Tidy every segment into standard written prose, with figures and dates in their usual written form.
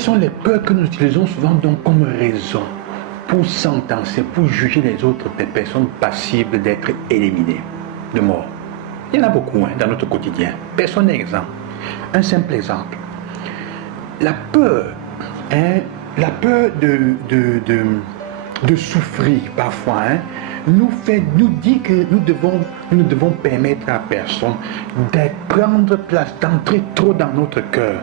Quelles sont les peurs que nous utilisons souvent donc comme raison pour sentencer, pour juger les autres des personnes passibles d'être éliminées de mort? Il y en a beaucoup dans notre quotidien. Personne n'est exempt. Un simple exemple. La peur, la peur de souffrir parfois, nous dit que nous devons permettre à personne de prendre place, d'entrer trop dans notre cœur.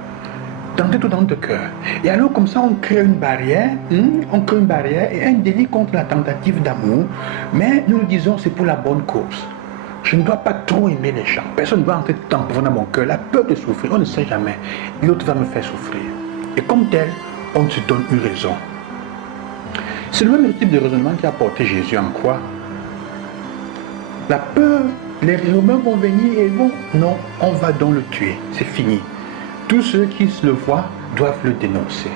D'entrer tout dans notre cœur. Et alors comme ça on crée une barrière, et un délit contre la tentative d'amour, mais nous disons c'est pour la bonne cause. Je ne dois pas trop aimer les gens. Personne ne va entrer tant dans mon cœur. La peur de souffrir, on ne sait jamais. L'autre va me faire souffrir. Et comme tel, on se donne une raison. C'est le même type de raisonnement qui a porté Jésus en croix. La peur, les Romains vont venir et vont, non, on va donc le tuer. C'est fini. Tous ceux qui le voient doivent le dénoncer.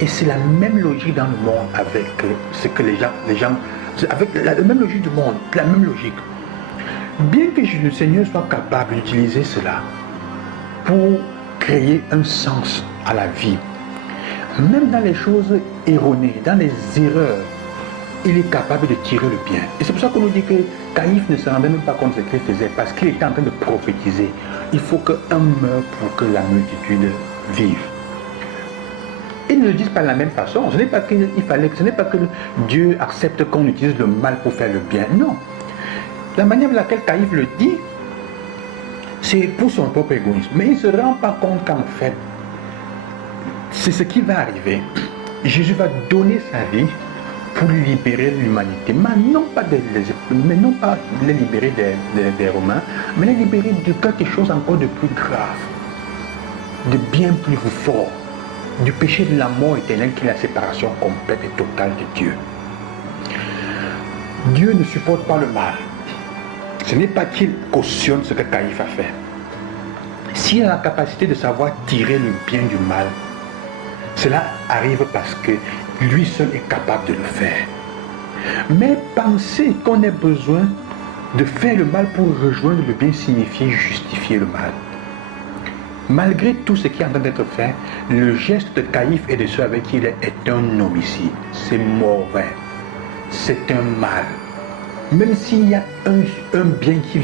Et c'est la même logique dans le monde avec ce que les gens avec la même logique du monde, la même logique. Bien que le Seigneur soit capable d'utiliser cela pour créer un sens à la vie, même dans les choses erronées, dans les erreurs, il est capable de tirer le bien. Et c'est pour ça qu'on nous dit que Caïphe ne se rendait même pas compte de ce qu'il faisait, parce qu'il était en train de prophétiser. Il faut qu'un meure pour que la multitude vive. Ils ne le disent pas de la même façon. Ce n'est pas que Dieu accepte qu'on utilise le mal pour faire le bien. Non. La manière de laquelle Caïphe le dit, c'est pour son propre égoïsme. Mais il ne se rend pas compte qu'en fait, c'est ce qui va arriver. Jésus va donner sa vie pour libérer l'humanité. Mais non pas les libérer des Romains, mais les libérer de quelque chose encore de plus grave, de bien plus fort, du péché de la mort éternelle qui est la séparation complète et totale de Dieu. Dieu ne supporte pas le mal. Ce n'est pas qu'il cautionne ce que Caïphe a fait. S'il a la capacité de savoir tirer le bien du mal, cela arrive parce que lui seul est capable de le faire. Mais penser qu'on ait besoin de faire le mal pour rejoindre le bien signifie justifier le mal. Malgré tout ce qui est en train d'être fait, le geste de Caïphe et de ceux avec qui il est un homicide. C'est mauvais. C'est un mal. Même s'il y a un bien qui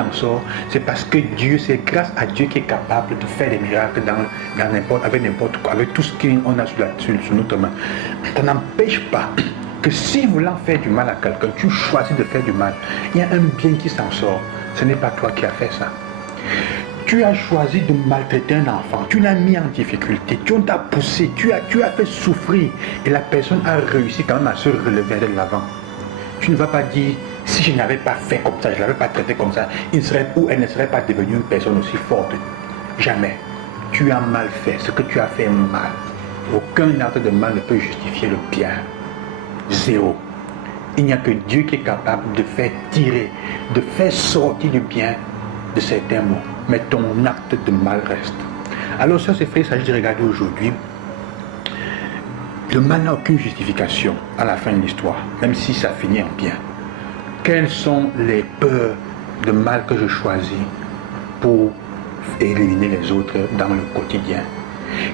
en sort, c'est parce que Dieu, c'est grâce à Dieu qui est capable de faire des miracles avec n'importe quoi, avec tout ce qu'on a sur notre main. Ça n'empêche pas que si voulant faire du mal à quelqu'un, tu choisis de faire du mal, il y a un bien qui s'en sort. Ce n'est pas toi qui as fait ça. Tu as choisi de maltraiter un enfant, tu l'as mis en difficulté, tu t'as poussé, tu as fait souffrir et la personne a réussi quand même à se relever de l'avant. Tu ne vas pas dire, si je n'avais pas fait comme ça, je ne l'avais pas traité comme ça, il serait ou elle ne serait pas devenue une personne aussi forte. Jamais. Tu as mal fait, ce que tu as fait est mal. Aucun acte de mal ne peut justifier le bien. Zéro. Il n'y a que Dieu qui est capable de faire tirer, de faire sortir du bien de certains mots. Mais ton acte de mal reste. Alors ça, c'est fait, il s'agit de regarder aujourd'hui. Le mal n'a aucune justification à la fin de l'histoire, même si ça finit en bien. Quelles sont les peurs de mal que je choisis pour éliminer les autres dans le quotidien?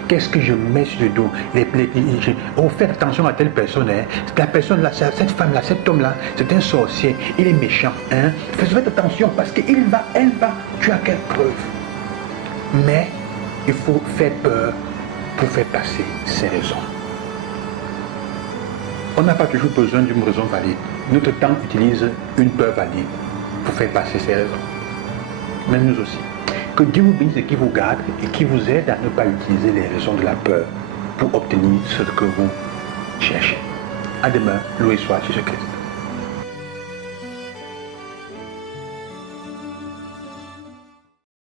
Qu'est-ce que je mets sur le dos? Faites attention à telle personne. La personne là, cette femme là, cet homme là, c'est un sorcier, il est méchant. Faites attention parce qu'elle va, tu as quelle preuve? Mais il faut faire peur pour faire passer ces raisons. On n'a pas toujours besoin d'une raison valide. Notre temps utilise une peur valide pour faire passer ces raisons. Même nous aussi. Que Dieu vous bénisse et qui vous garde et qui vous aide à ne pas utiliser les raisons de la peur pour obtenir ce que vous cherchez. À demain, loué soit Jésus-Christ.